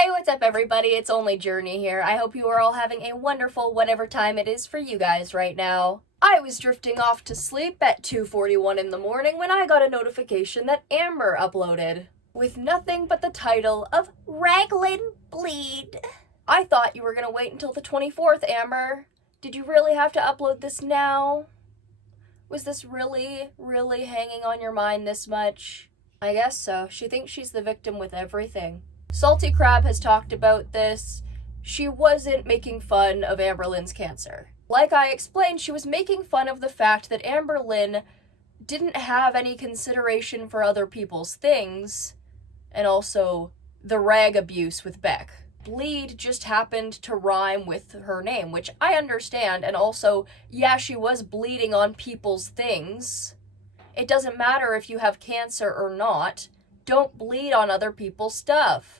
Hey, what's up everybody? It's only Journey here. I hope you are all having a wonderful whatever time it is for you guys right now. I was drifting off to sleep at 2:41 in the morning when I got a notification that Amber uploaded, with nothing but the title of Raglan Bleed. I thought you were gonna wait until the 24th, Amber. Did you really have to upload this now? Was this really hanging on your mind this much? I guess so. She thinks she's the victim with everything. Salty Crab has talked about this. She wasn't making fun of Amber Lynn's cancer. Like I explained, she was making fun of the fact that Amber Lynn didn't have any consideration for other people's things, and also the rag abuse with Beck. Bleed just happened to rhyme with her name, which I understand, and also, yeah, she was bleeding on people's things. It doesn't matter if you have cancer or not. Don't bleed on other people's stuff.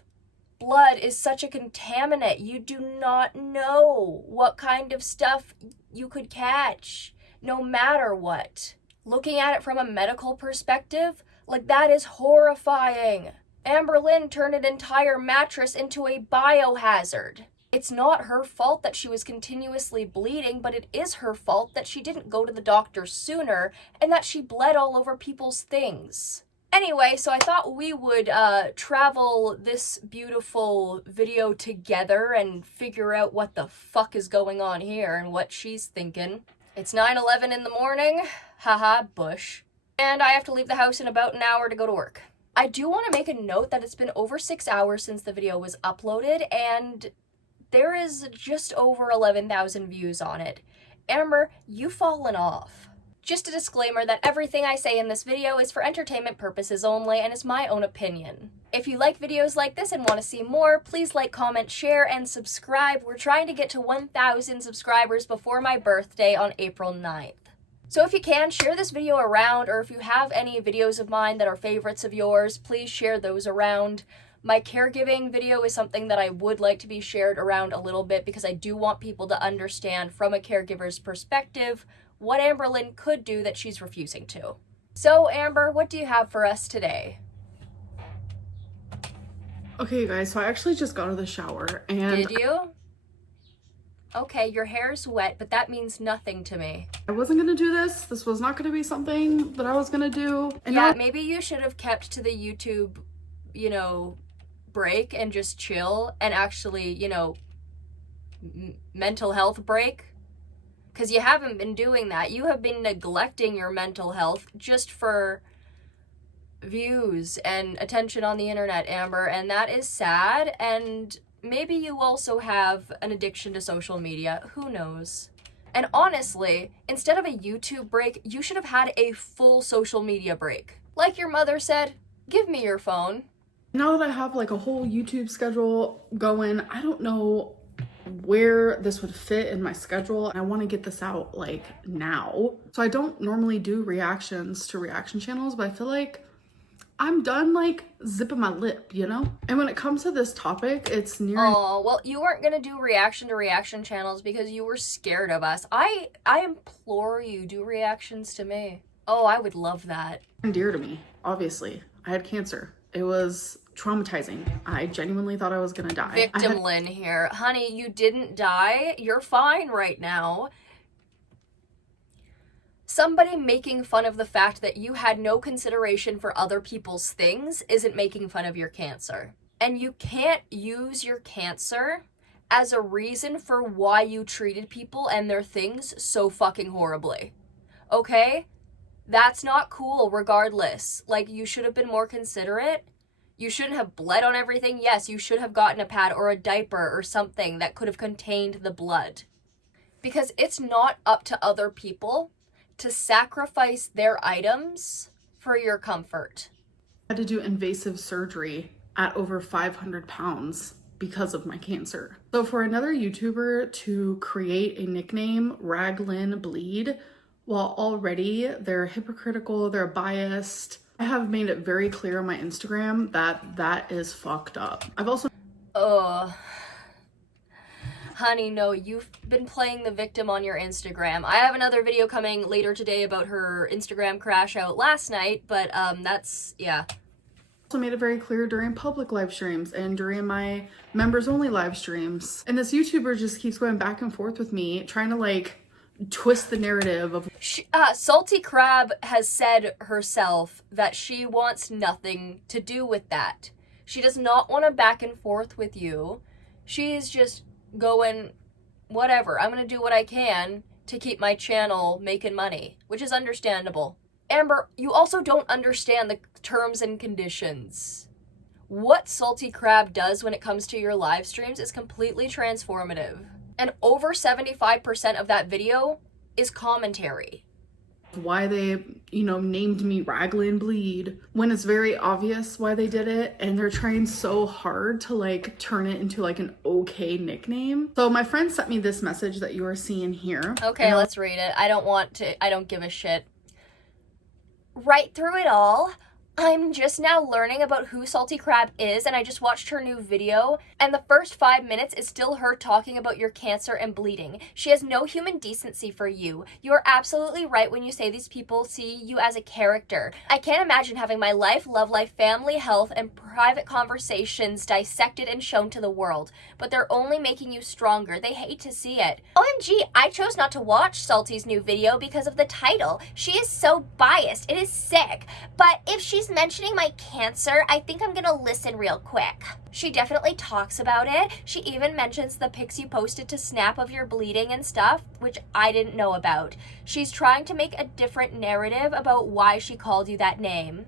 Blood is such a contaminant. You do not know what kind of stuff you could catch, no matter what. Looking at it from a medical perspective, like, that is horrifying. Amber Lynn turned an entire mattress into a biohazard. It's not her fault that she was continuously bleeding, but it is her fault that she didn't go to the doctor sooner and that she bled all over people's things. Anyway, so I thought we would travel this beautiful video together and figure out what the fuck is going on here and what she's thinking. It's 9:11 in the morning, haha, Bush. And I have to leave the house in about an hour to go to work. I do want to make a note that it's been over 6 hours since the video was uploaded, and there is just over 11,000 views on it. Amber, you've fallen off. Just a disclaimer that everything I say in this video is for entertainment purposes only and is my own opinion. If you like videos like this and want to see more, please like, comment, share, and subscribe. We're trying to get to 1,000 subscribers before my birthday on April 9th. So if you can, share this video around, or if you have any videos of mine that are favorites of yours, please share those around. My caregiving video is something that I would like to be shared around a little bit because I do want people to understand from a caregiver's perspective what Amber Lynn could do that she's refusing to. So Amber, what do you have for us today? Okay, guys, so I actually just got out of the shower and... Did you? Okay, your hair's wet, but that means nothing to me. I wasn't gonna do this. This was not gonna be something that I was gonna do. And yeah, now... maybe you should have kept to the YouTube, break and just chill and actually, mental health break. Because you haven't been doing that. You have been neglecting your mental health just for views and attention on the internet, Amber, and that is sad. And maybe you also have an addiction to social media. Who knows? And honestly, instead of a YouTube break, you should have had a full social media break. Like your mother said, give me your phone. Now that I have like a whole YouTube schedule going, I don't know where this would fit in my schedule. I want to get this out like now. So I don't normally do reactions to reaction channels, but I feel like I'm done like zipping my lip, And when it comes to this topic, it's near... Oh, well, you weren't gonna do reaction to reaction channels because you were scared of us. I implore you, do reactions to me. Oh, I would love that. Dear to me, obviously. I had cancer. It was traumatizing. I genuinely thought I was gonna die. Victim Lynn here. Honey, you didn't die. You're fine right now. Somebody making fun of the fact that you had no consideration for other people's things isn't making fun of your cancer. And you can't use your cancer as a reason for why you treated people and their things so fucking horribly. Okay? That's not cool regardless. Like, you should have been more considerate. You shouldn't have bled on everything. Yes, you should have gotten a pad or a diaper or something that could have contained the blood. Because it's not up to other people to sacrifice their items for your comfort. I had to do invasive surgery at over 500 pounds because of my cancer. So for another YouTuber to create a nickname, Raglan Bleed, while already they're hypocritical, they're biased, I have made it very clear on my Instagram that that is fucked up. I've also... Honey, no, you've been playing the victim on your Instagram. I have another video coming later today about her Instagram crash out last night, but yeah. Also made it very clear during public live streams and during my members only live streams. And this YouTuber just keeps going back and forth with me, trying to like twist the narrative of Salty Crab has said herself that she wants nothing to do with that. She does not want to back and forth with you. She's just going, whatever, I'm gonna do what I can to keep my channel making money, which is understandable. Amber, you also don't understand the terms and conditions. What Salty Crab does when it comes to your live streams is completely transformative. And over 75% of that video is commentary. Why they, named me Raglan Bleed, when it's very obvious why they did it, and they're trying so hard to like turn it into like an okay nickname. So my friend sent me this message that you are seeing here. Okay, let's read it. I don't give a shit. Right through it all, I'm just now learning about who Salty Crab is, and I just watched her new video, and the first 5 minutes is still her talking about your cancer and bleeding. She has no human decency for you. You're absolutely right when you say these people see you as a character. I can't imagine having my life, love life, family, health, and private conversations dissected and shown to the world, but they're only making you stronger. They hate to see it. OMG, I chose not to watch Salty's new video because of the title. She is so biased. It is sick. But if she's mentioning my cancer, I think I'm gonna listen real quick. She definitely talks about it. She even mentions the pics you posted to Snap of your bleeding and stuff, which I didn't know about. She's trying to make a different narrative about why she called you that name.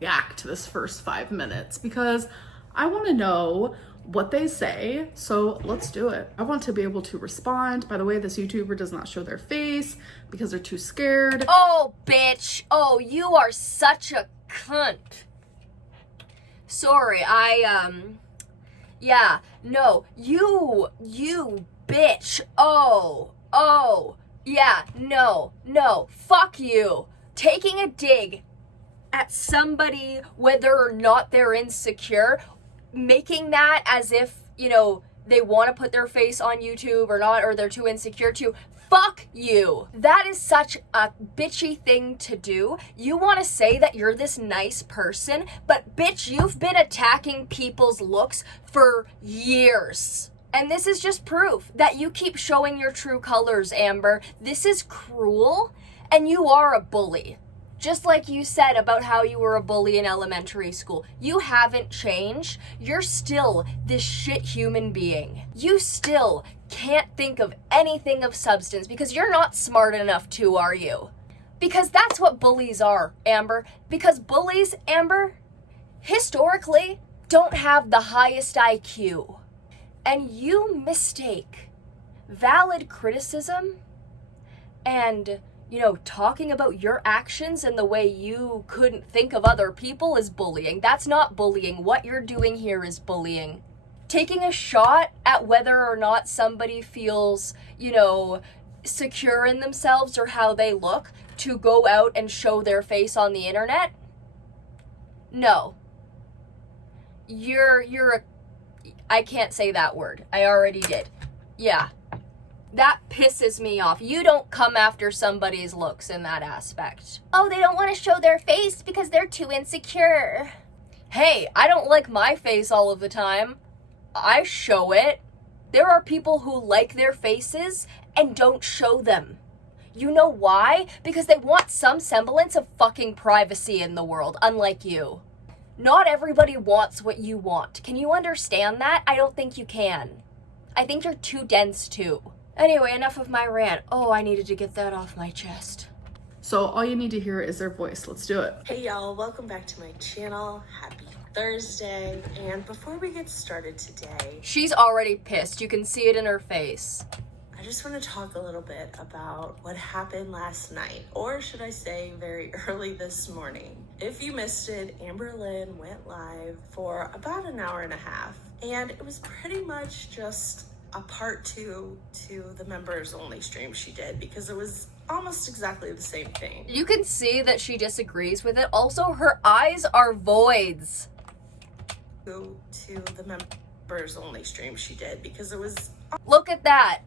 React to this first 5 minutes because I want to know what they say, so let's do it. I want to be able to respond. By the way, this YouTuber does not show their face because they're too scared. Oh, bitch. Oh, you are such a cunt. Sorry, yeah, no, you bitch. Yeah, no, fuck you. Taking a dig at somebody, whether or not they're insecure, making that as if, they want to put their face on YouTube or not, or they're too insecure to. Fuck you. That is such a bitchy thing to do. You want to say that you're this nice person, but bitch, you've been attacking people's looks for years. And this is just proof that you keep showing your true colors, Amber. This is cruel, and you are a bully. Just like you said about how you were a bully in elementary school. You haven't changed. You're still this shit human being. You still can't think of anything of substance because you're not smart enough to, are you? Because that's what bullies are, Amber. Because bullies, Amber, historically, don't have the highest IQ. And you mistake valid criticism and talking about your actions and the way you couldn't think of other people is bullying. That's not bullying. What you're doing here is bullying. Taking a shot at whether or not somebody feels, secure in themselves or how they look to go out and show their face on the internet. No. I can't say that word. I already did. Yeah. That pisses me off. You don't come after somebody's looks in that aspect. Oh, they don't want to show their face because they're too insecure. Hey, I don't like my face all of the time. I show it. There are people who like their faces and don't show them. You know why? Because they want some semblance of fucking privacy in the world, unlike you. Not everybody wants what you want. Can you understand that? I don't think you can. I think you're too dense too. Anyway, enough of my rant. Oh, I needed to get that off my chest. So all you need to hear is their voice. Let's do it. Hey y'all, welcome back to my channel. Happy Thursday. And before we get started today, she's already pissed. You can see it in her face. I just want to talk a little bit about what happened last night, or should I say very early this morning. If you missed it, Amber Lynn went live for about an hour and a half, and it was pretty much just a part 2 to the members only stream she did, because it was almost exactly the same thing. You can see that she disagrees with it. Also, her eyes are voids. To the members only stream she did, because it was... Look at that.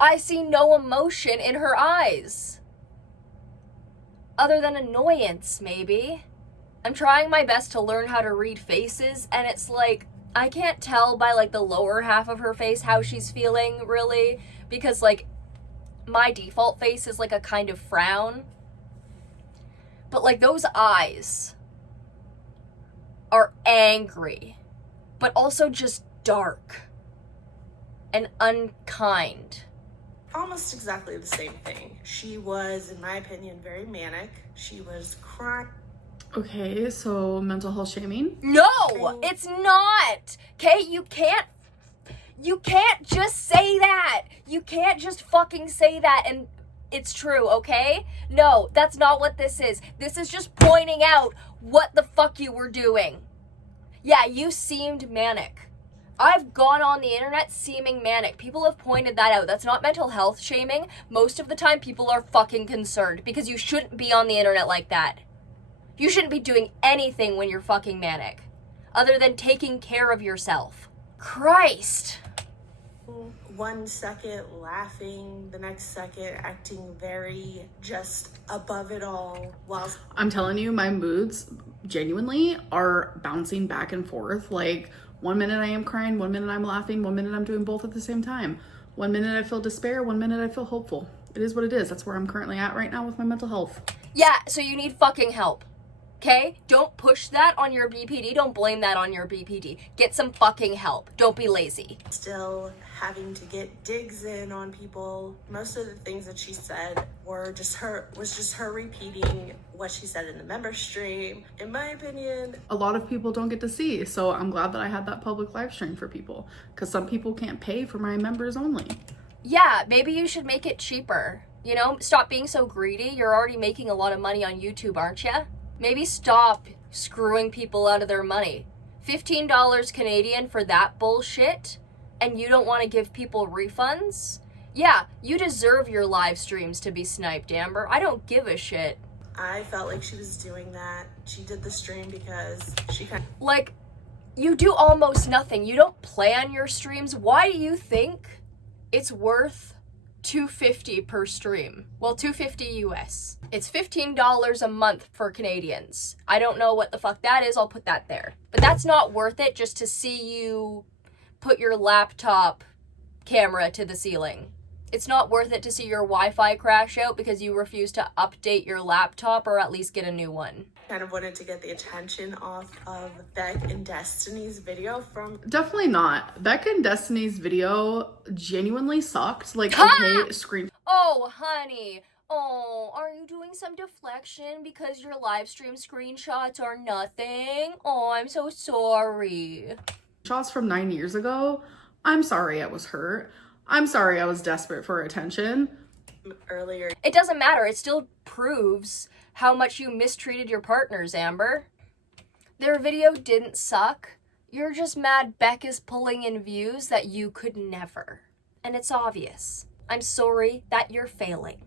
I see no emotion in her eyes. Other than annoyance, maybe. I'm trying my best to learn how to read faces, and it's like, I can't tell by like the lower half of her face how she's feeling, really, because like my default face is like a kind of frown. But like those eyes are angry, but also just dark and unkind. Almost exactly the same thing. She was, in my opinion, very manic. She was crying. Okay, so mental health shaming? No, it's not. Okay, you can't just say that. You can't just fucking say that and it's true, okay? No, that's not what this is. This is just pointing out what the fuck you were doing. Yeah, you seemed manic. I've gone on the internet seeming manic. People have pointed that out. That's not mental health shaming. Most of the time, people are fucking concerned because you shouldn't be on the internet like that. You shouldn't be doing anything when you're fucking manic, other than taking care of yourself. Christ. 1 second laughing, the next second acting very just above it all, while I'm telling you, my moods genuinely are bouncing back and forth. Like, 1 minute I am crying, 1 minute I'm laughing, 1 minute I'm doing both at the same time. 1 minute I feel despair, 1 minute I feel hopeful. It is what it is. That's where I'm currently at right now with my mental health. Yeah, so you need fucking help. Okay? Don't push that on your BPD. Don't blame that on your BPD. Get some fucking help. Don't be lazy. still having to get digs in on people. Most of the things that she said was just her repeating what she said in the member stream. In my opinion, A lot of people don't get to see, so I'm glad that I had that public live stream for people, because some people can't pay for my members only. Yeah, maybe you should make it cheaper. You know, stop being so greedy. You're already making a lot of money on YouTube, aren't you? Maybe stop screwing people out of their money. $15 Canadian for that bullshit, and you don't want to give people refunds? Yeah, you deserve your live streams to be sniped, Amber. I don't give a shit. I felt like she was doing that. She did the stream because she kind of Like, you do almost nothing. You don't plan your streams. Why do you think it's worth $250 per stream? Well, $250 US. It's $15 a month for Canadians. I don't know what the fuck that is. I'll put that there. But that's not worth it just to see you put your laptop camera to the ceiling. It's not worth it to see your Wi-Fi crash out because you refuse to update your laptop or at least get a new one. kind of wanted to get the attention off of Beck and Destiny's video from Definitely not. Becca and Destiny's video genuinely sucked. Like, okay, screen. Oh, honey. Oh, are you doing some deflection because your live stream screenshots are nothing? Oh, I'm so sorry. Shots from 9 years ago. I'm sorry I was hurt. I'm sorry I was desperate for attention. earlier. It doesn't matter. It still proves how much you mistreated your partners, Amber. Their video didn't suck. You're just mad Beck is pulling in views that you could never. And it's obvious. I'm sorry that you're failing.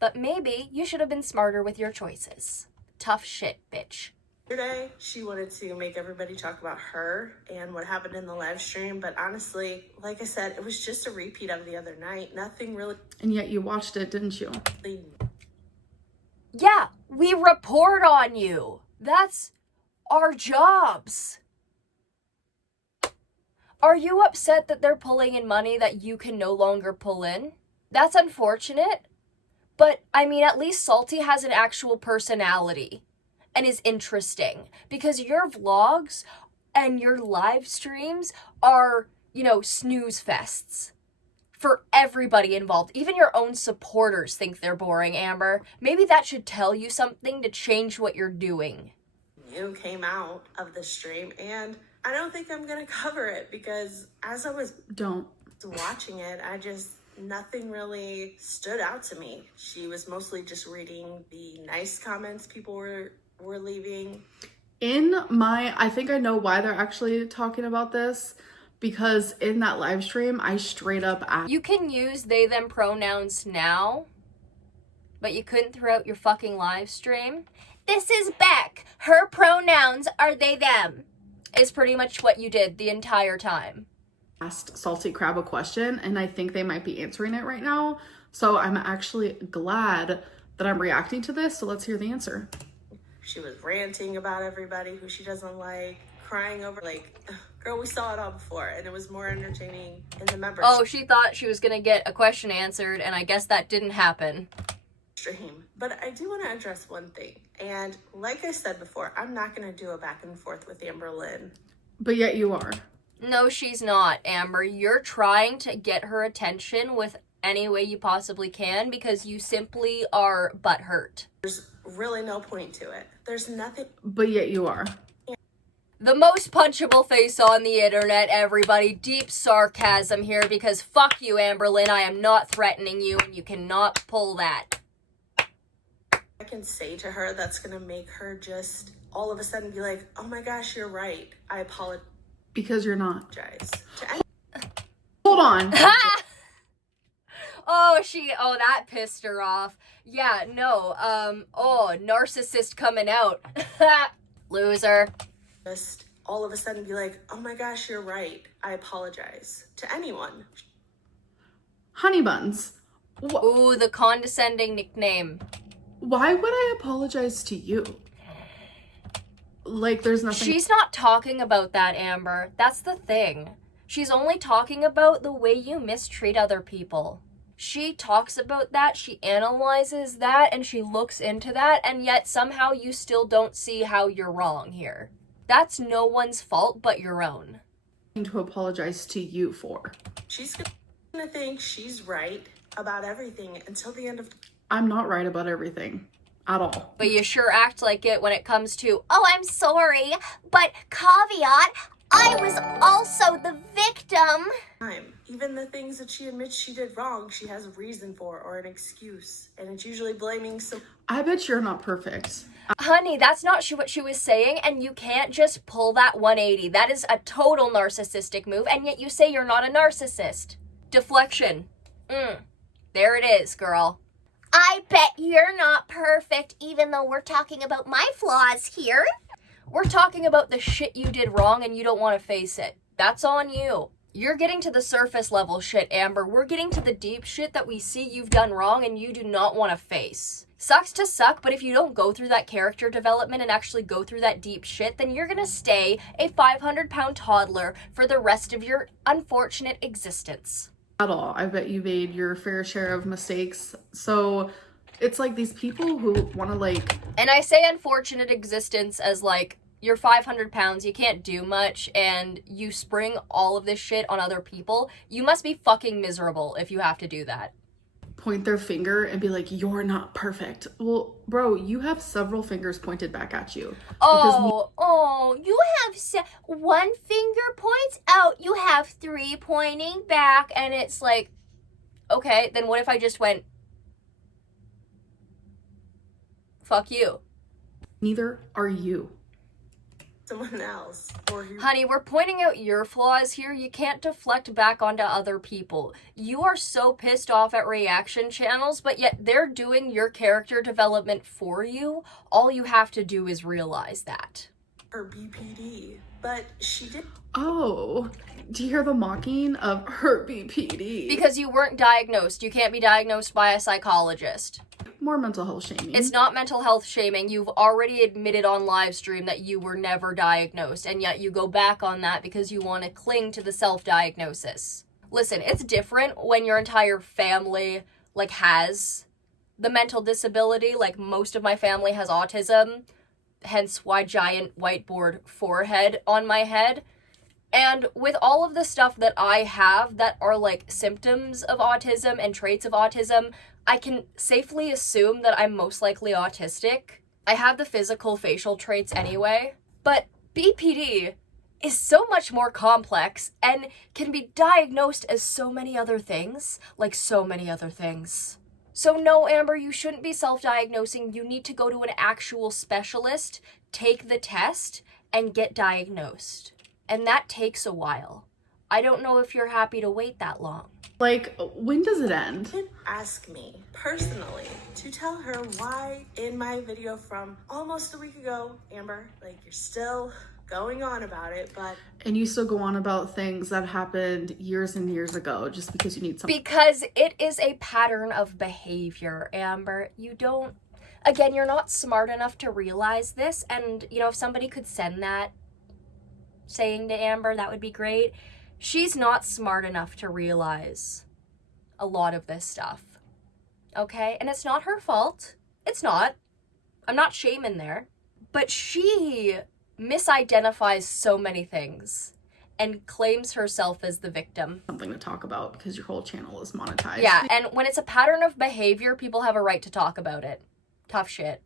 But maybe you should have been smarter with your choices. Tough shit, bitch. Today, she wanted to make everybody talk about her and what happened in the live stream. But honestly, like I said, it was just a repeat of the other night. Nothing really. And yet you watched it, didn't you? Yeah, we report on you. That's our jobs. Are you upset that they're pulling in money that you can no longer pull in? That's unfortunate. But, I mean, at least Salty has an actual personality and is interesting. Because your vlogs and your live streams are, you know, snooze fests for everybody involved. Even your own supporters think they're boring, Amber. Maybe that should tell you something to change what you're doing. You came out of the stream, and I don't think I'm gonna cover it because as I was Don't. watching it, nothing really stood out to me. She was mostly just reading the nice comments people were leaving. I think I know why they're actually talking about this, because in that live stream, I straight up asked. You can use they, them pronouns now, but you couldn't throughout your fucking live stream. This is Beck. Her pronouns are they, them. Is pretty much what you did the entire time. Asked Salty Crab a question, and I think they might be answering it right now. So I'm actually glad that I'm reacting to this. So let's hear the answer. She was ranting about everybody who she doesn't like, crying over, like, girl, we saw it all before, and it was more entertaining in the members. Oh, she thought she was gonna get a question answered, and I guess that didn't happen. Stream. But I do want to address one thing, and like I said before, I'm not going to do a back and forth with Amber Lynn. But yet you are. No, she's not, Amber. You're trying to get her attention with any way you possibly can because you simply are butthurt. There's really no point to it. There's nothing. But yet you are. The most punchable face on the internet, everybody. Deep sarcasm here because fuck you, Amber Lynn. I am not threatening you and you cannot pull that. I can say to her that's going to make her just all of a sudden be like, oh my gosh, you're right. I apologize. Because you're not. To Hold on. Oh, that pissed her off. Yeah, no, narcissist coming out. Loser. just all of a sudden be like, oh my gosh, you're right. I apologize to anyone. Honey buns. Ooh, the condescending nickname. Why would I apologize to you? Like, there's nothing. She's not talking about that, Amber. That's the thing. She's only talking about the way you mistreat other people. She talks about that, she analyzes that, and she looks into that, and yet somehow you still don't see how you're wrong here. That's no one's fault but your own. To apologize to you for. She's gonna think she's right about everything until the end of. I'm not right about everything. At all. But you sure act like it when it comes to, oh, I'm sorry, but caveat, I was also the victim. Even the things that she admits she did wrong, she has a reason for or an excuse. And it's usually blaming some. I bet you're not perfect. Honey, that's not what she was saying, and you can't just pull that 180. That is a total narcissistic move, and yet you say you're not a narcissist. Deflection. There it is, girl. I bet you're not perfect, even though we're talking about my flaws here. We're talking about the shit you did wrong and you don't want to face it. That's on you. You're getting to the surface level shit, Amber. We're getting to the deep shit that we see you've done wrong and you do not want to face. Sucks to suck, but if you don't go through that character development and actually go through that deep shit, then you're gonna stay a 500-pound toddler for the rest of your unfortunate existence. At all. I bet you made your fair share of mistakes. So it's like these people who want to like. And I say unfortunate existence as like, you're 500 pounds, you can't do much, and you spring all of this shit on other people. You must be fucking miserable if you have to do that. Point their finger and be like, you're not perfect. Well, bro, you have several fingers pointed back at you. You have one finger points out, you have 3 pointing back, and it's like, okay, then what if I just went, fuck you? Neither are you. Someone else. Or who. Honey, we're pointing out your flaws here. You can't deflect back onto other people. You are so pissed off at reaction channels, but yet they're doing your character development for you. All you have to do is realize that. Her BPD. But she did. Oh, do you hear the mocking of her BPD? Because you weren't diagnosed. You can't be diagnosed by a psychologist. More mental health shaming. It's not mental health shaming. You've already admitted on live stream that you were never diagnosed, and yet you go back on that because you want to cling to the self-diagnosis. Listen, it's different when your entire family, like, has the mental disability. Like, most of my family has autism, hence why giant whiteboard forehead on my head. And with all of the stuff that I have that are, like, symptoms of autism and traits of autism, I can safely assume that I'm most likely autistic. I have the physical facial traits anyway, but BPD is so much more complex and can be diagnosed as so many other things, like so many other things. So no, Amber, you shouldn't be self-diagnosing. You need to go to an actual specialist, take the test, and get diagnosed. And that takes a while. I don't know if you're happy to wait that long. Like, when does it end? Did ask me personally to tell her why in my video from almost a week ago, Amber, like, you're still going on about it, but. And you still go on about things that happened years and years ago just because you need something. Because it is a pattern of behavior, Amber. You don't. Again, you're not smart enough to realize this, and, you know, if somebody could send that saying to Amber, that would be great. She's not smart enough to realize a lot of this stuff, okay? And it's not her fault. It's not. I'm not shaming there. But she misidentifies so many things and claims herself as the victim. Something to talk about because your whole channel is monetized. Yeah, and when it's a pattern of behavior, people have a right to talk about it. Tough shit.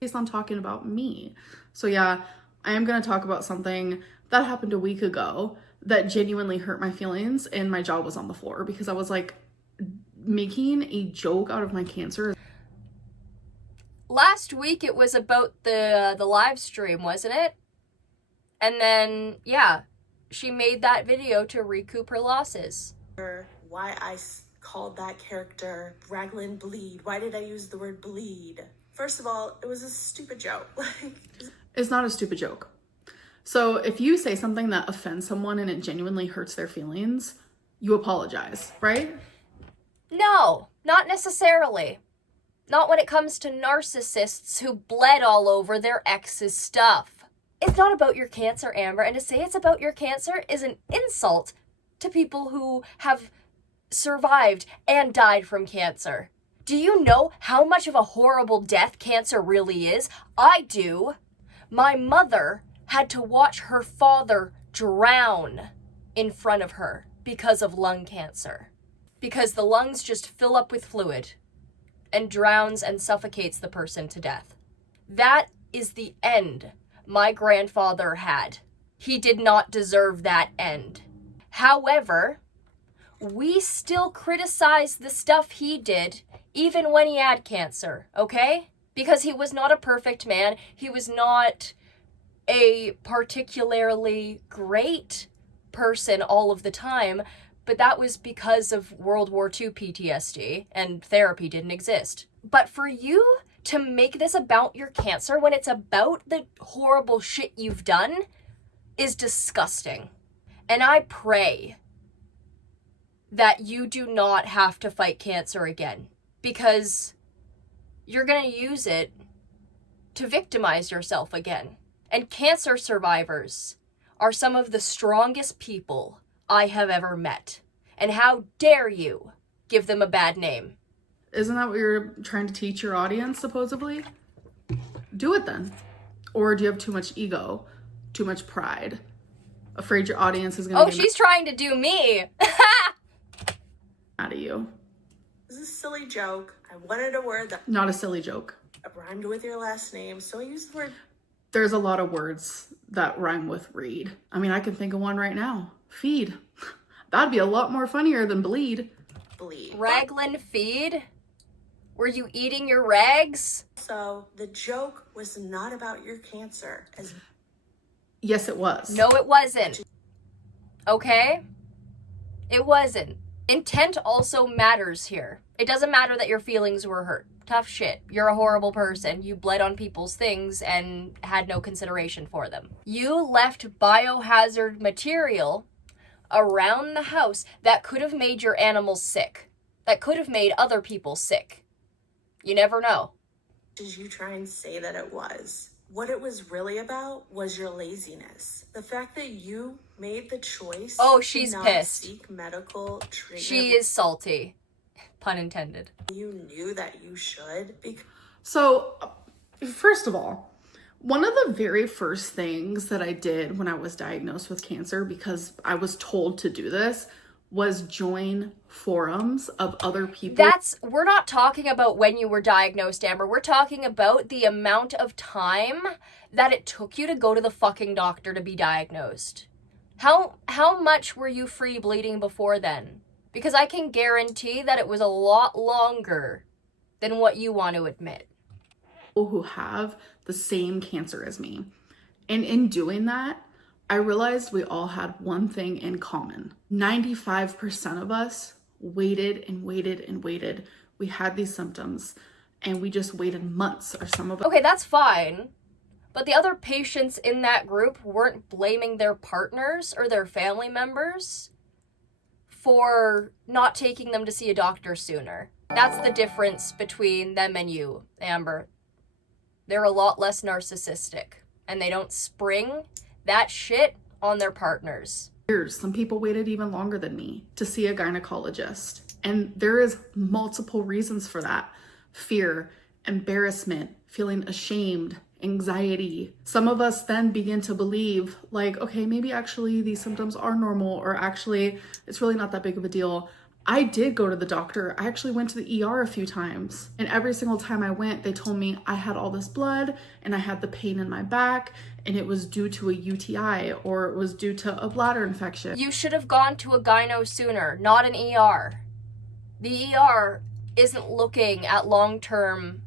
Based on talking about me. So yeah, I am going to talk about something that happened a week ago that genuinely hurt my feelings, and my jaw was on the floor because I was like, making a joke out of my cancer. Last week it was about the live stream, wasn't it? And then, yeah, she made that video to recoup her losses. Why I called that character Raglan Bleed. Why did I use the word bleed? First of all, it was a stupid joke. It's not a stupid joke. So if you say something that offends someone and it genuinely hurts their feelings, you apologize, right? No, not necessarily. Not when it comes to narcissists who bled all over their ex's stuff. It's not about your cancer, Amber, and to say it's about your cancer is an insult to people who have survived and died from cancer. Do you know how much of a horrible death cancer really is? I do. My mother had to watch her father drown in front of her because of lung cancer. Because the lungs just fill up with fluid and drowns and suffocates the person to death. That is the end my grandfather had. He did not deserve that end. However, we still criticize the stuff he did even when he had cancer, okay? Because he was not a perfect man. He was not a particularly great person all of the time, but that was because of World War II PTSD and therapy didn't exist. But for you to make this about your cancer when it's about the horrible shit you've done is disgusting. And I pray that you do not have to fight cancer again, because you're going to use it to victimize yourself again. And cancer survivors are some of the strongest people I have ever met. And how dare you give them a bad name? Isn't that what you're trying to teach your audience, supposedly? Do it then. Or do you have too much ego, too much pride? Afraid your audience is going to she's trying to do me. mad at you. This is a silly joke. I wanted a word that Not a silly joke. rhymed with your last name, so I used the word There's a lot of words that rhyme with read. I mean, I can think of one right now. Feed. That'd be a lot more funnier than bleed. bleed. Raglan feed? Were you eating your rags? So the joke was not about your cancer. Yes, it was. No, it wasn't. Okay? It wasn't. Intent also matters here. It doesn't matter that your feelings were hurt. Tough shit. You're a horrible person. You bled on people's things and had no consideration for them. You left biohazard material around the house that could have made your animals sick. That could have made other people sick. You never know. Did you try and say that it was? What it was really about was your laziness. The fact that you made the choice She's to not pissed. seek medical treatment. She is salty. Pun intended. You knew that you should. So, first of all, one of the very first things that I did when I was diagnosed with cancer, because I was told to do this, was join forums of other people. We're not talking about when you were diagnosed, Amber. We're talking about the amount of time that it took you to go to the fucking doctor to be diagnosed. How much were you free bleeding before then? Because I can guarantee that it was a lot longer than what you want to admit. Who have the same cancer as me. And in doing that, I realized we all had one thing in common. 95% of us waited and waited and waited. We had these symptoms and we just waited months, or some of us. Okay, that's fine. But the other patients in that group weren't blaming their partners or their family members for not taking them to see a doctor sooner. That's the difference between them and you, Amber. they're a lot less narcissistic. And they don't spring that shit on their partners. Some people waited even longer than me to see a gynecologist. And there is multiple reasons for that. Fear, embarrassment, feeling ashamed, anxiety. Some of us then begin to believe like, okay, maybe actually these symptoms are normal, or actually it's really not that big of a deal. I did go to the doctor. I actually went to the ER a few times. And every single time I went, they told me I had all this blood and I had the pain in my back and it was due to a UTI or it was due to a bladder infection. You should have gone to a gyno sooner, not an ER. The ER isn't looking at long-term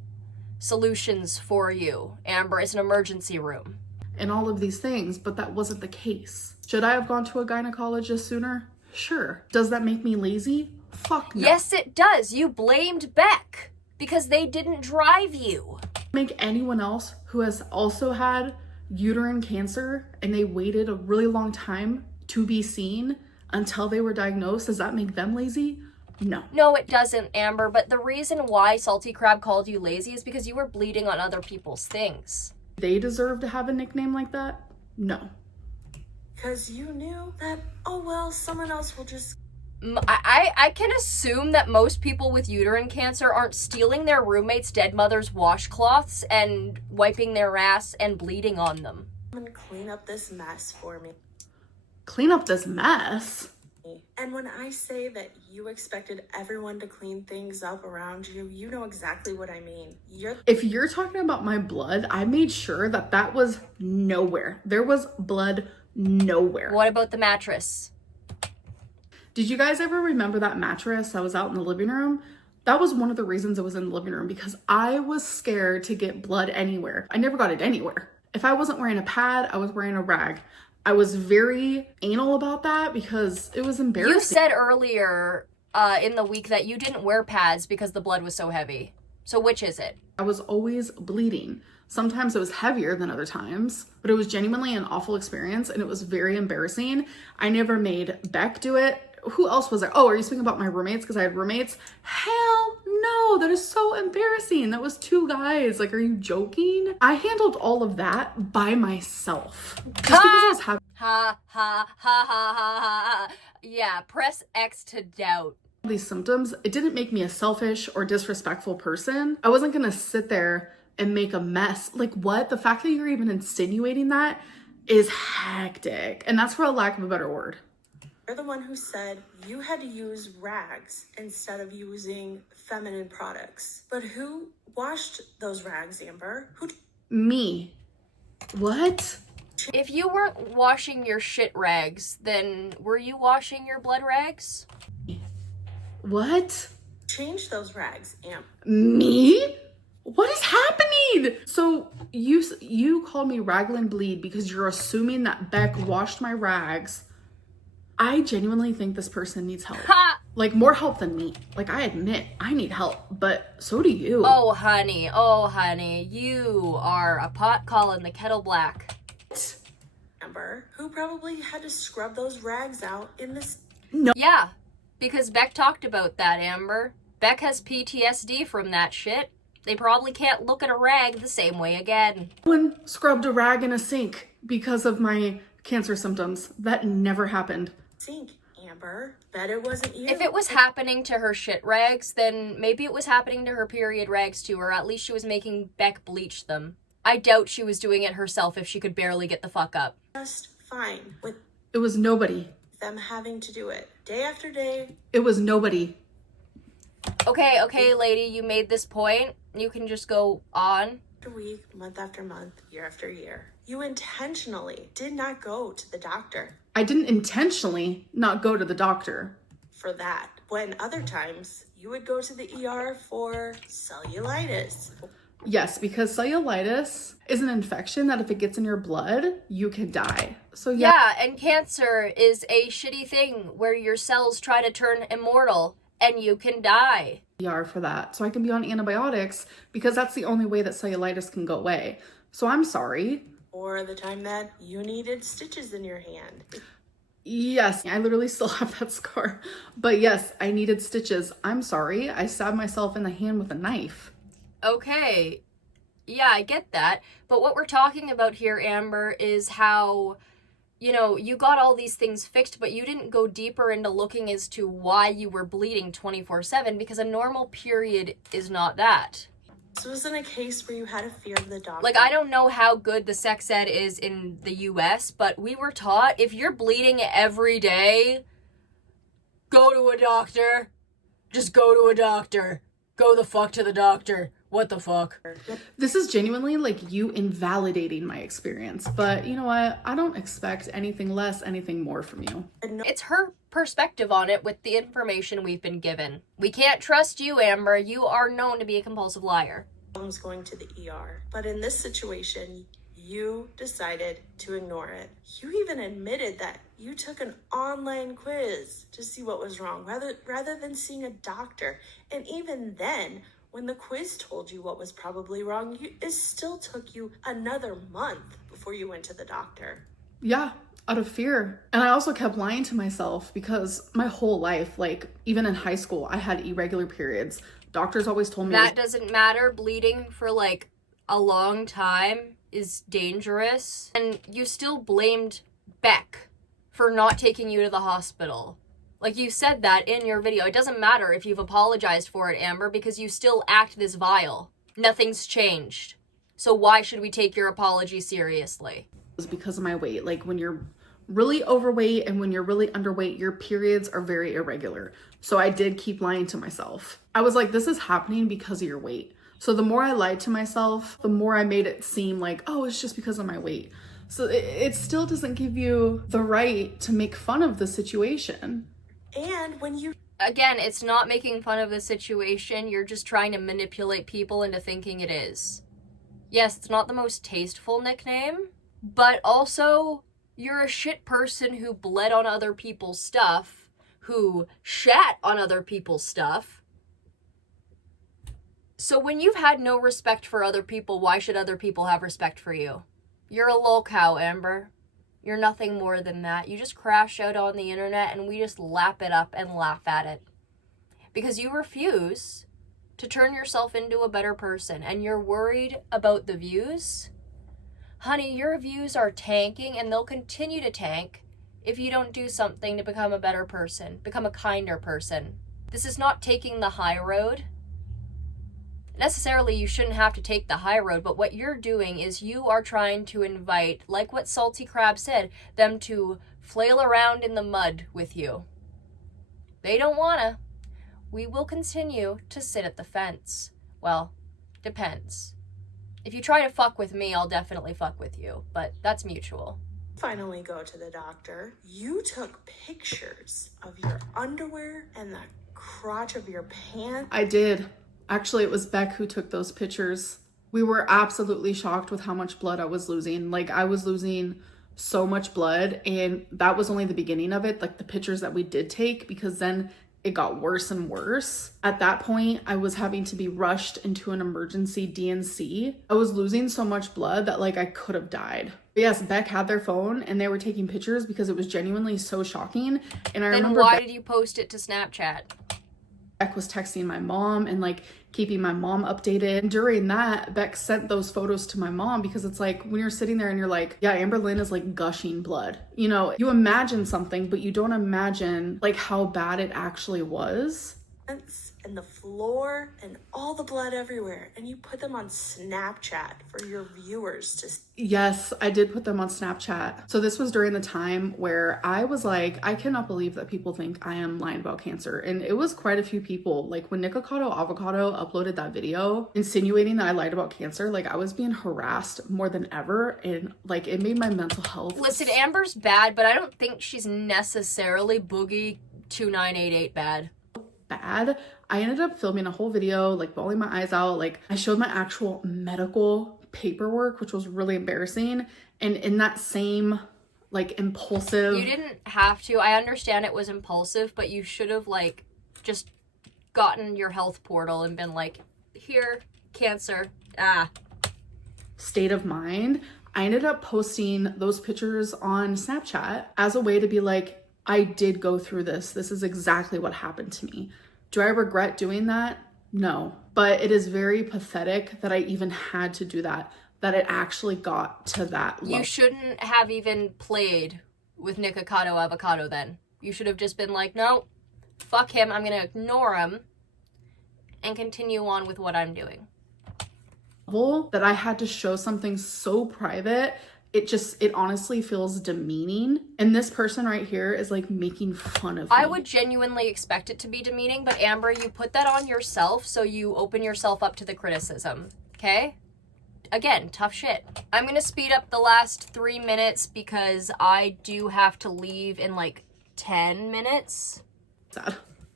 solutions for you, Amber. It's an emergency room. And all of these things, but that wasn't the case. Should I have gone to a gynecologist sooner? Sure. Does that make me lazy? Fuck no. Yes, it does. You blamed Beck because they didn't drive you. Make anyone else who has also had uterine cancer and they waited a really long time to be seen until they were diagnosed, does that make them lazy? No. No, it doesn't, Amber, but the reason why Salty Crab called you lazy is because you were bleeding on other people's things. They deserve to have a nickname like that? No. Because you knew that, oh well, someone else will just... I can assume that most people with uterine cancer aren't stealing their roommate's dead mother's washcloths and wiping their ass and bleeding on them. Come and clean up this mess for me. Clean up this mess? And when I say that you expected everyone to clean things up around you, you know exactly what I mean. If you're talking about my blood, I made sure that that was nowhere. There was blood nowhere. What about the mattress? Did you guys ever remember that mattress that was out in the living room? That was one of the reasons it was in the living room, because I was scared to get blood anywhere. I never got it anywhere. If I wasn't wearing a pad, I was wearing a rag. I was very anal about that because it was embarrassing. You said earlier in the week that you didn't wear pads because the blood was so heavy. So which is it? I was always bleeding. Sometimes it was heavier than other times, but it was genuinely an awful experience and it was very embarrassing. I never made Beck do it. Who else was there? Oh, are you speaking about my roommates? Because I had roommates? Hell no, that is so embarrassing. That was two guys. Like, are you joking? I handled all of that by myself. Just because I was having Ha ha ha ha ha ha. Yeah, press X to doubt. these symptoms. It didn't make me a selfish or disrespectful person. I wasn't gonna sit there and make a mess. Like, what? The fact that you're even insinuating that is hectic. And that's for a lack of a better word. You're the one who said you had to use rags instead of using feminine products. But who washed those rags, Amber? Me. What? If you weren't washing your shit rags, then were you washing your blood rags? What? Changed those rags, Amber? Me? What is happening? So you called me Raglan Bleed because you're assuming that Beck washed my rags. I genuinely think this person needs help. Ha! Like, more help than me. Like, I admit I need help, but so do you. Oh, honey, you are a pot calling the kettle black. Amber, who probably had to scrub those rags out in this... Yeah, because Beck talked about that, Amber. Beck has PTSD from that shit. They probably can't look at a rag the same way again. Someone scrubbed a rag in a sink because of my cancer symptoms. That never happened. sink, Amber. Bet it wasn't you. If it was happening to her shit rags, then maybe it was happening to her period rags too, or at least she was making Beck bleach them. I doubt she was doing it herself if she could barely get the fuck up. Just fine with It was nobody. them having to do it day after day. It was nobody. Okay, lady, you made this point. You can just go on. After week, month after month, year after year. You intentionally did not go to the doctor I didn't intentionally not go to the doctor. for that. When other times you would go to the ER for cellulitis. Yes, because cellulitis is an infection that if it gets in your blood, you can die. So Yeah, and cancer is a shitty thing where your cells try to turn immortal and you can die. ER for that. So I can be on antibiotics because that's the only way that cellulitis can go away. So I'm sorry. Or the time that you needed stitches in your hand. Yes, I literally still have that scar. But yes, I needed stitches. I'm sorry. I stabbed myself in the hand with a knife. Okay, Yeah, I get that. But what we're talking about here, Amber, is how, you got all these things fixed, but you didn't go deeper into looking as to why you were bleeding 24/7, because a normal period is not that. This wasn't a case where you had a fear of the doctor. Like, I don't know how good the sex ed is in the US, but we were taught if you're bleeding every day, go to a doctor. Just go to a doctor. Go the fuck to the doctor. What the fuck? This is genuinely like you invalidating my experience, but you know what? I don't expect anything less, anything more from you. It's her perspective on it with the information we've been given. We can't trust you, Amber. You are known to be a compulsive liar. Problems going to the ER. But in this situation, you decided to ignore it. You even admitted that you took an online quiz to see what was wrong rather than seeing a doctor. And even then, when the quiz told you what was probably wrong, it still took you another month before you went to the doctor. Yeah, out of fear. And I also kept lying to myself because my whole life, like even in high school, I had irregular periods. Doctors always told me that doesn't matter. Bleeding for like a long time is dangerous. And you still blamed Beck for not taking you to the hospital. Like, you said that in your video. It doesn't matter if you've apologized for it, Amber, because you still act this vile. Nothing's changed. So why should we take your apology seriously? it was because of my weight. Like when you're really overweight and when you're really underweight, your periods are very irregular. So I did keep lying to myself. I was like, this is happening because of your weight. So the more I lied to myself, the more I made it seem like, oh, it's just because of my weight. So it still doesn't give you the right to make fun of the situation. And when you... Again, it's not making fun of the situation. You're just trying to manipulate people into thinking it is. Yes, it's not the most tasteful nickname, but also you're a shit person who bled on other people's stuff, who shat on other people's stuff. So when you've had no respect for other people, why should other people have respect for you? You're a lol cow, Amber. You're nothing more than that. You just crash out on the internet and we just lap it up and laugh at it. Because you refuse to turn yourself into a better person and you're worried about the views. Honey, your views are tanking and they'll continue to tank if you don't do something to become a better person, become a kinder person. This is not taking the high road. Necessarily, you shouldn't have to take the high road, but what you're doing is you are trying to invite, like what Salty Crab said, them to flail around in the mud with you. They don't wanna. We will continue to sit at the fence. Well, depends. If you try to fuck with me, I'll definitely fuck with you, but that's mutual. finally go to the doctor, you took pictures of your underwear and the crotch of your pants. I did. Actually, it was Beck who took those pictures. We were absolutely shocked with how much blood I was losing. Like, I was losing so much blood, and that was only the beginning of it, like the pictures that we did take, because then it got worse and worse. At that point, I was having to be rushed into an emergency DNC. I was losing so much blood that like I could have died. But yes, Beck had their phone and they were taking pictures because it was genuinely so shocking. And I remember why did you post it to Snapchat? Beck was texting my mom and like keeping my mom updated. And during that, Beck sent those photos to my mom because it's like when you're sitting there and you're like, yeah, Amber Lynn is like gushing blood. You know, you imagine something, but you don't imagine like how bad it actually was. And the floor and all the blood everywhere, and you put them on Snapchat for your viewers to see. Yes, I did put them on Snapchat. So this was during the time where I was like, I cannot believe that people think I am lying about cancer. And it was quite a few people. Like when Nikocado Avocado uploaded that video insinuating that I lied about cancer, like I was being harassed more than ever, and like it made my mental health. Listen, Amber's bad, but I don't think she's necessarily Boogie 2988 bad. I ended up filming a whole video, like bawling my eyes out. Like I showed my actual medical paperwork, which was really embarrassing. And in that same like impulsive... You didn't have to. I understand it was impulsive, but you should have like just gotten your health portal and been like, here, cancer, state of mind. I ended up posting those pictures on Snapchat as a way to be like, I did go through this. This is exactly what happened to me. Do I regret doing that? No, but it is very pathetic that I even had to do that it actually got to that level. You shouldn't have even played with Nikocado Avocado then. You should have just been like, no, fuck him, I'm gonna ignore him and continue on with what I'm doing. That I had to show something so private, it honestly feels demeaning. And this person right here is like making fun of me. I would genuinely expect it to be demeaning, but Amber, you put that on yourself, so you open yourself up to the criticism, okay? Again, tough shit. I'm gonna speed up the last 3 minutes because I do have to leave in like 10 minutes. Sad.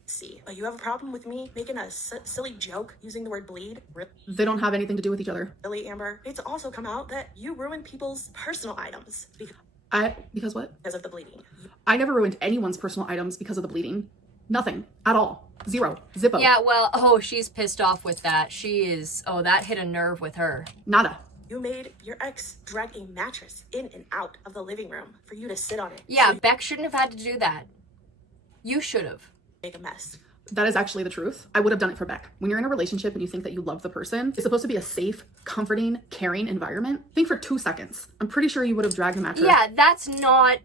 See, you have a problem with me making a silly joke using the word bleed? They don't have anything to do with each other. Really, Amber? It's also come out that you ruin people's personal items Because what? because of the bleeding. I never ruined anyone's personal items because of the bleeding. Nothing. At all. Zero. Zippo. Yeah, well, oh, she's pissed off with that. She is, oh, that hit a nerve with her. Nada. You made your ex drag a mattress in and out of the living room for you to sit on it. Yeah, So Beck shouldn't have had to do that. You should have. make a mess. That is actually the truth. I would have done it for Beck. When you're in a relationship and you think that you love the person, it's supposed to be a safe, comforting, caring environment. Think for 2 seconds. I'm pretty sure you would have dragged a mattress. Yeah, that's not...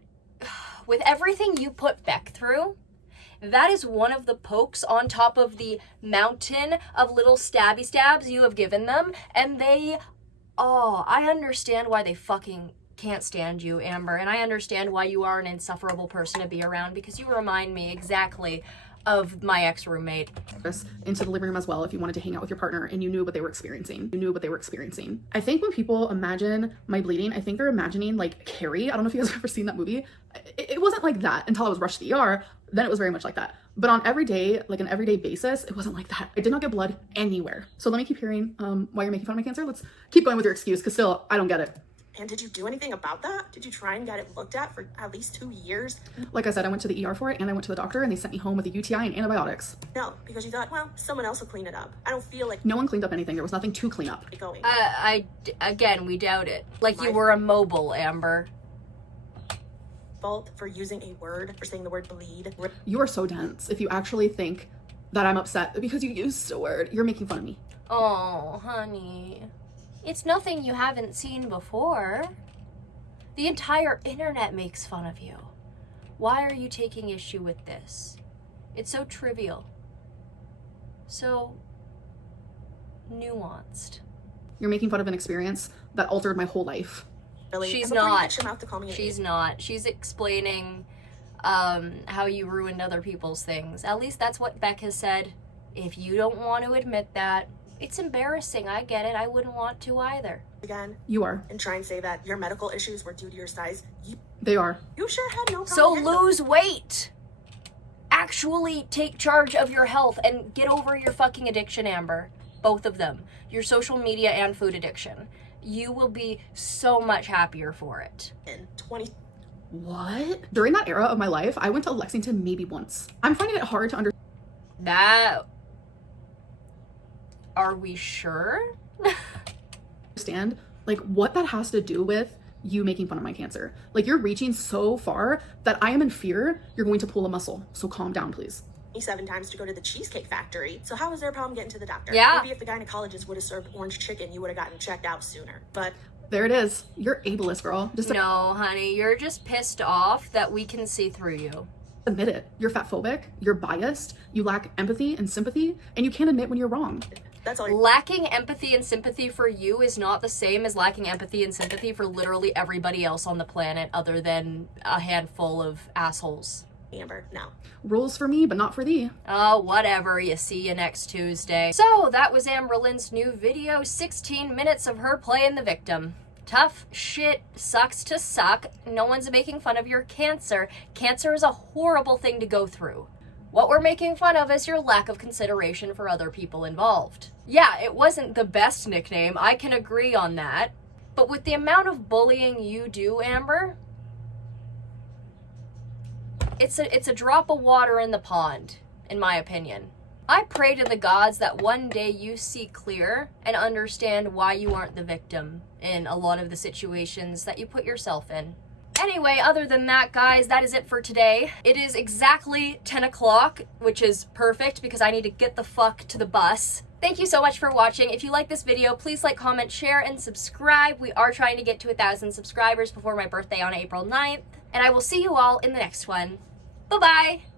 With everything you put Beck through, that is one of the pokes on top of the mountain of little stabby stabs you have given them, and they... Oh, I understand why they fucking can't stand you, Amber, and I understand why you are an insufferable person to be around, because you remind me exactly of my ex-roommate. Into the living room as well if you wanted to hang out with your partner and you knew what they were experiencing. I think when people imagine my bleeding, I think they're imagining like Carrie. I don't know if you guys have ever seen that movie. It wasn't like that until I was rushed to the ER. Then it was very much like that. But on an everyday basis, it wasn't like that. I did not get blood anywhere. So let me keep hearing why you're making fun of my cancer. Let's keep going with your excuse because still, I don't get it. And did you do anything about that? Did you try and get it looked at for at least 2 years? Like I said, I went to the ER for it and I went to the doctor and they sent me home with a UTI and antibiotics. No, because you thought, well, someone else will clean it up. I don't feel like No one cleaned up anything. There was nothing to clean up. going. Again, we doubt it. Like you were immobile, Amber. Fault for using a word, for saying the word bleed. You are so dense. If you actually think that I'm upset because you used a word, you're making fun of me. Oh, honey. It's nothing you haven't seen before. The entire internet makes fun of you. Why are you taking issue with this? It's so trivial. So nuanced. You're making fun of an experience that altered my whole life. Really? She's And before you not. catch your mouth to call me an She's idiot. not. She's explaining how you ruined other people's things. At least that's what Beck has said. If you don't want to admit that, it's embarrassing. I get it. I wouldn't want to either. Again, You are. and try and say that your medical issues were due to your size. They are. You sure had no problem. So getting them. lose weight. Actually take charge of your health and get over your fucking addiction, Amber. Both of them. Your social media and food addiction. You will be so much happier for it. In 20. What? During that era of my life, I went to Lexington maybe once. I'm finding it hard to That... Are we sure? understand like what that has to do with you making fun of my cancer. Like you're reaching so far that I am in fear you're going to pull a muscle. So calm down, please. 7 times to go to the Cheesecake Factory. So how was there a problem getting to the doctor? Yeah. Maybe if the gynecologist would have served orange chicken, you would have gotten checked out sooner. But There it is. You're ableist, girl. Just No, honey. You're just pissed off that we can see through you. admit it. You're fat phobic, you're biased, you lack empathy and sympathy, and you can't admit when you're wrong. that's all. Lacking empathy and sympathy for you is not the same as lacking empathy and sympathy for literally everybody else on the planet other than a handful of assholes. Amber, no. Rules for me, but not for thee. Oh, whatever. You see you next Tuesday. So, that was Amber Lynn's new video. 16 minutes of her playing the victim. Tough shit. Sucks to suck. No one's making fun of your cancer. Cancer is a horrible thing to go through. What we're making fun of is your lack of consideration for other people involved. Yeah, it wasn't the best nickname. I can agree on that. But with the amount of bullying you do, Amber, it's a drop of water in the pond, in my opinion. I pray to the gods that one day you see clear and understand why you aren't the victim in a lot of the situations that you put yourself in. Anyway, other than that, guys, that is it for today. It is exactly 10 o'clock, which is perfect because I need to get the fuck to the bus. Thank you so much for watching. If you like this video, please like, comment, share, and subscribe. We are trying to get to 1,000 subscribers before my birthday on April 9th. And I will see you all in the next one. Bye-bye!